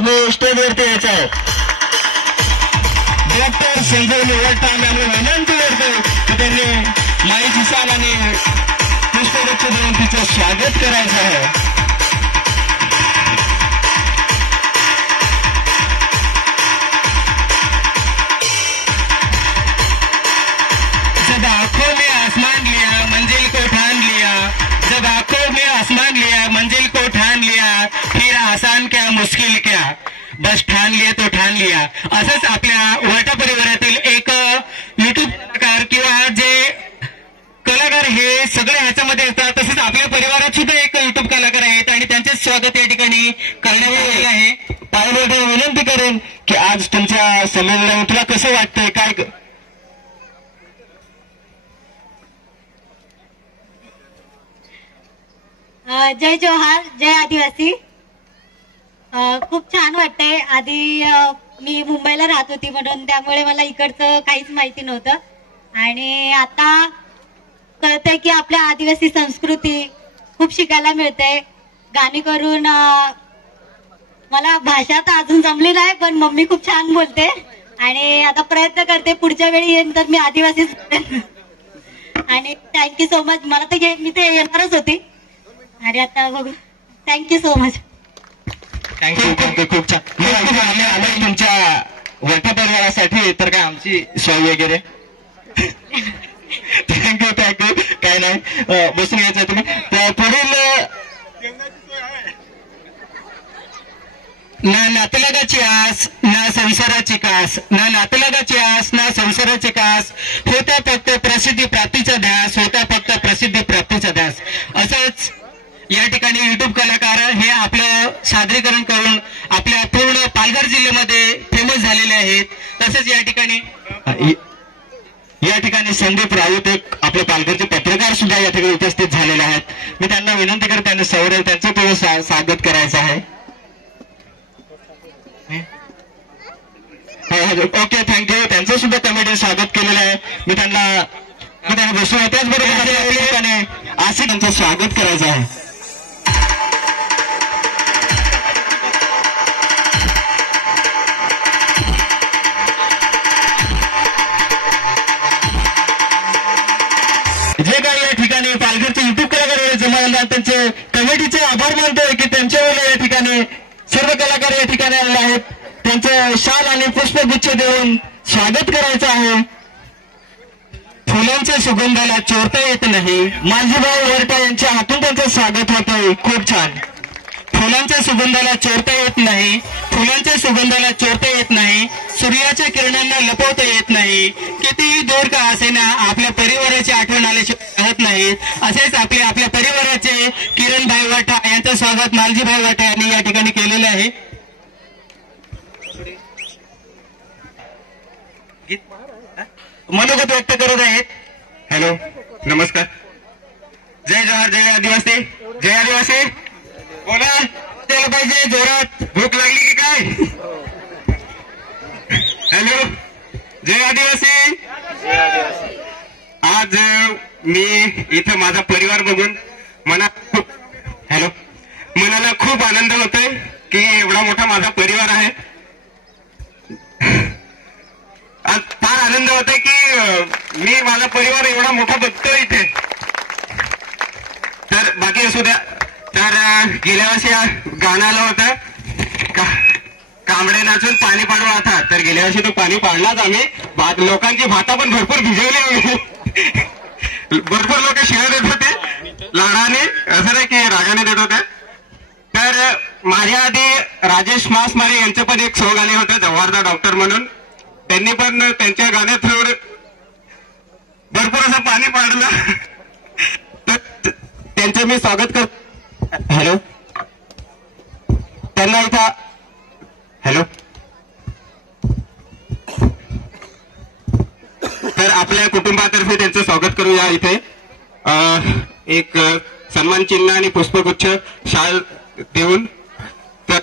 तुम्ही स्टेजवरती यायचं आहे. डॉक्टर संजय वरटाम यांना विनंती करतो की त्यांनी माईची शाल आणि पुष्पगुच्छ देऊन तिचं स्वागत करायचं आहे. जब आंखों में आसमान लिया मंजिल को ठान लिया, जब आंखों में आसमान लिया मंजिल को ठान लिया, फिर आसान क्या मुश्किल क्या, बस ठान लिए तो ठान लिया. असंच आपल्या वरटा परिवारातील एक युट्यूब कलाकार किंवा जे कलाकार हे सगळे ह्याच्यामध्ये येतात. तसेच आपल्या परिवारात सुद्धा एक युट्यूब कलाकार आहेत आणि त्यांचे स्वागत या ठिकाणी करण्यात आलेलं आहे. पायलट विनंती करेन की आज तुमच्या संमेलनात तुला कसं वाटतंय, काय जय जोहार, जय आदिवासी. खूप छान वाटतंय. आधी मी मुंबईला राहत होती म्हणून त्यामुळे मला इकडचं काहीच माहिती नव्हतं आणि आता कळतंय की आपल्या आदिवासी संस्कृती खूप शिकायला मिळते. गाणी करून मला भाषा तर अजून जमली नाही पण मम्मी खूप छान बोलते आणि आता प्रयत्न करते पुढच्या वेळी येईन तर मी आदिवासीच आणि थँक्यू सो मच. मला तर मी ते येणारच होती आणि आता बघू. Thank you so much. थँक्यू. खूप छान. आम्ही आलो तुमच्या वरटा परिवारासाठी तर काय आमची सोय वगैरे. थँक्यू. काय नाही, बसून यायचं तुम्ही. पुढील ना नातलगाची आस ना संसाराची कास, ना नातलगाची आस ना संसाराची कास, होता फक्त प्रसिद्धी प्राप्तीचा ध्यास, होता फक्त प्रसिद्धी प्राप्तीचा ध्यास. असंच या ठिकाणी युट्यूब कलाकार हे आपलं सादरीकरण करून आपल्या पूर्ण पालघर जिल्ह्यामध्ये फेमस झालेले आहेत. तसेच या ठिकाणी संदीप राऊत एक आपले पालघरचे पत्रकार सुद्धा या ठिकाणी उपस्थित झालेले आहेत. मी त्यांना विनंती करतो त्यांना सौरव त्यांचं थोडं स्वागत करायचं आहे. Okay, thank you. त्यांचं सुद्धा कमिटी स्वागत केलेलं आहे. मी त्यांना बसून त्याचबरोबर आसिफ त्यांचं स्वागत करायचं आहे. जे काही या ठिकाणी पालघरचे युट्यूब कलाकार जमा त्यांचे कमिटीचे आभार मानतोय की त्यांच्यामुळे या ठिकाणी सर्व कलाकार या ठिकाणी आलेले आहेत. त्यांचं शाल आणि पुष्पगुच्छ देऊन स्वागत करायचं आहे. फुलांच्या सुगंधाला चोरता येत नाही, मालजीभाऊ वरटा यांच्या हातून त्यांचं स्वागत होतंय. खूप छान. फुलांच्या सुगंधाला चोरता येत नाही, फुलांच्या सुगंधाला चोरता येत नाही, सूर्याच्या किरणांना लपवता येत नाही, कितीही दूर का असेना आपल्या परिवाराची आठवण आल्याशिवाय राहत नाहीत. असेच आपल्या परिवाराचे किरणभाई वाटा यांचं स्वागत मालजीभाई वाटा यांनी या ठिकाणी केलेलं आहे. मनोगत व्यक्त करत आहेत. हॅलो, नमस्कार. जय जोहार, जय आदिवासी. जय आदिवासी बोला. त्याला पाहिजे जोरात. भूक लागली की काय? हॅलो, जय आदिवासी. आज मी इथं माझा परिवार बघून मनाला खूप आनंद होतोय की एवढा मोठा माझा परिवार आहे. आज फार आनंद होतोय की मी माझा परिवार एवढा मोठा बघतोय इथे. तर बाकी असू द्या. तर गेल्या वर्षी गाणं आलं होतं कांबडे नाचून पाणी पाडू आता. तर गेल्या वर्षी तो पाणी पाडलाच आम्ही. लोकांची भाता पण भरपूर भिजवली. भरपूर लोक शिव्या देत होते लाडाने, असं नाही की रागाने देत होते. तर माझ्या आधी राजेश मासमारे यांचं पण एक सॉंग आले होतं जव्हारदा डॉक्टर म्हणून. त्यांनी पण त्यांच्या गाण्यात भरपूर असं पाणी पाडलं. तर त्यांचं मी स्वागत करतो. हॅलो, त्यांना इथं हॅलो. तर आपल्या कुटुंबातर्फे त्यांचं स्वागत करूया. इथे एक सन्मान चिन्ह आणि पुष्पगुच्छ शाल देऊन. तर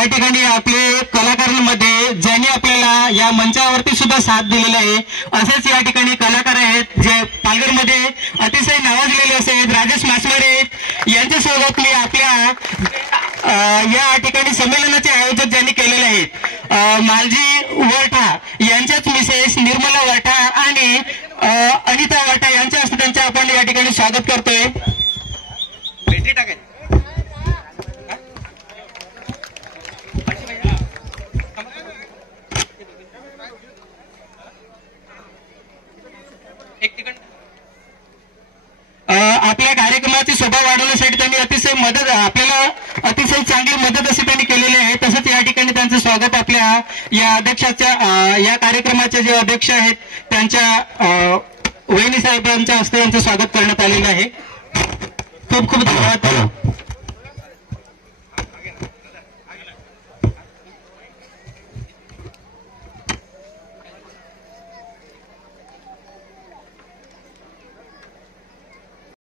या ठिकाणी आपले कलाकारांमध्ये ज्यांनी आपल्याला या मंचावरती सुद्धा साथ दिलेला आहे असेच या ठिकाणी कलाकार आहेत जे पालघरमध्ये अतिशय नावाजलेले असे आहेत. राजेश मासवारे यांच्यासोबत मी आपल्या या ठिकाणी संमेलनाचे आयोजक ज्यांनी केलेले आहेत मालजी वरठा यांच्याच मिसेस निर्मला वरठा आणि अनिता वरठा यांच्या हस्ते त्यांचं आपण या ठिकाणी स्वागत करतोय. आपल्या कार्यक्रमाची शोभा वाढवण्यासाठी त्यांनी अतिशय मदत आपल्याला अतिशय चांगली मदत अशी त्यांनी केलेली आहे. तसंच या ठिकाणी त्यांचं स्वागत आपल्या या अध्यक्षाच्या या कार्यक्रमाचे जे अध्यक्ष आहेत त्यांच्या वहिनी साहेबांच्या हस्ते यांचं स्वागत करण्यात आलेलं आहे. खूप खूप धन्यवाद.